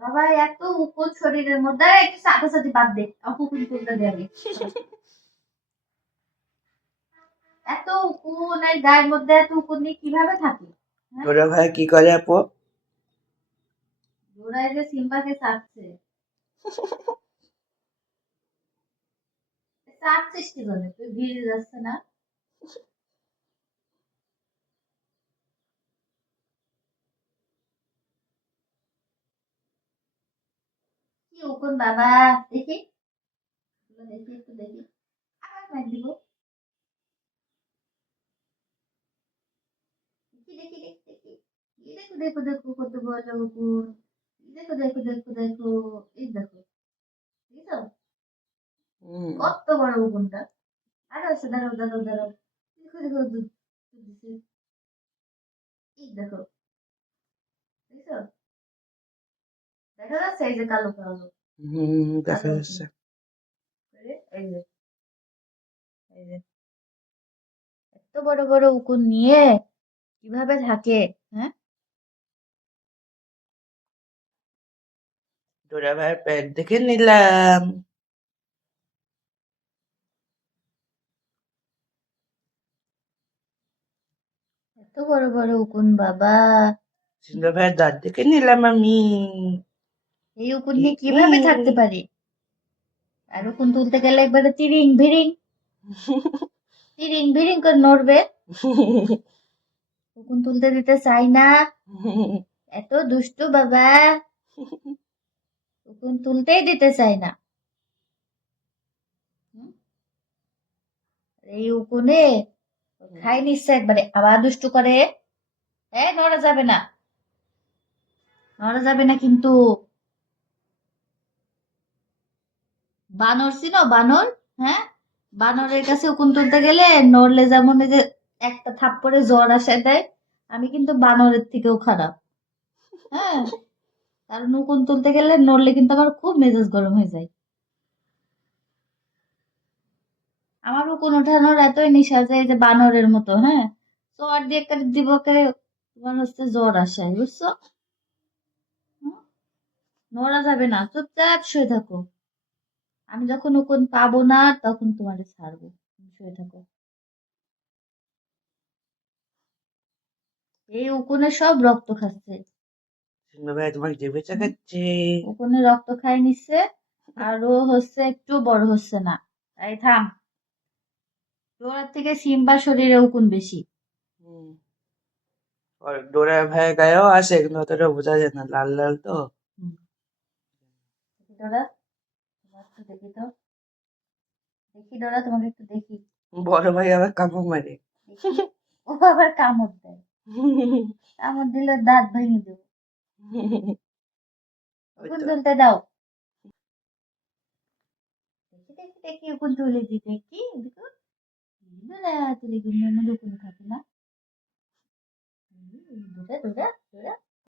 বাবা এত উকুন শরীরের মধ্যে একটু সাথে বাদ দে আপু উকুন দে আগে এত উকুন এই গায়ের মধ্যে এত উকুন নিয়ে কীভাবে থাকে? তোরা ভাই কি করে আপু? জোড়ায় যে সিম্বাকে সারছে। সারছিস কি জন্য? তুই ভিড়ে যাচ্ছে না? কি বাবা দেখি। দেখি একটু দেখি। আবার মার দিব। দেখি দেখি দেখি দেখি। দেখো দেখো দেখো কত বড় উকুন দেখো দেখো দেখো দেখো এই দেখো হুম। কত বড় উকুনটা আরে আছে দাঁড়াও দাঁড়াও দাঁড়াও দেখো দেখো দুধ এই দেখো। দেখছ? দেখা যাচ্ছে এই যে কালো কালো হুম দেখা যাচ্ছে এই যে, এই যে এত বড় বড় উকুন নিয়ে কীভাবে থাকে হ্যাঁ তোরা ভাইয়ের প্যান্ট দেখে নিলাম এত বড় বড় উকুন বাবা সিন্ধু ভাইয়ের দাঁত দেখে নিলাম আমি এই উকুন নিয়ে কীভাবে থাকতে পারে? আর উকুন তুলতে গেলে একবারে তিরিং ভিরিং। তিরিং ভিরিং করে নড়বে। উকুন তুলতে দিতে চাই না। এত দুষ্টু বাবা। উকুন তুলতেই দিতে চাই না। এই উকুনে খাই নিচ্ছে একবারে। আবার দুষ্টু করে। এ নড়া যাবে না। নড়া যাবে না কিন্তু। বানর চিনো বানর হ্যাঁ? বানরের কাছে উকুন তুলতে গেলে নড়লে যেমন যে একটা থাপ্পড়ে জ্বর আসে দেয়, আমি কিন্তু বানরের থেকেও খারাপ হ্যাঁ? কারণ উকুন তুলতে গেলে নড়লে কিন্তু আমার খুব মেজাজ গরম হয়ে যায়। আমার উকুন ওঠানোর এতই নিশা যায় যে বানরের মতো হ্যাঁ? জ্বর দিয়ে একটা দিবকে তোমার হচ্ছে জ্বর আসে, বুঝছ? নড়া যাবে না, চুপচাপ শুয়ে থাকো। আমি যখন উকুন পাবো না তখন তোমারে ছাড়বো। শুয়ে থাকো। এই উকুনে সব রক্ত খাচ্ছে। ভাই তোমাকে চাকাচ্ছে উকুনে রক্ত খাই নিচ্ছে আর ও হচ্ছে একটু বড় হচ্ছে না। তাই থাম। তোর থেকে সিম্বার শরীরে উকুন বেশি। আর ডোরা ভাইয়ের গায়েও আছে কিন্তু অতটা বোঝা যায় না লাল লাল তো। ডোরা? একটু দেখি তো। দেখি ডোরা তোমাকে একটু দেখি। বড় ভাই আবার কামড় মারে। ও আবার কামড় দেয়। কামড় দিলে দাঁত ভেঙে দেবো। উকুন তুলতে দাও। দেখি দেখি দেখি উকুন তুলে দি দেখি ডোরা তুলে গুমনের মধ্যে উকুন না? ডোরা ডোরা ডোরা।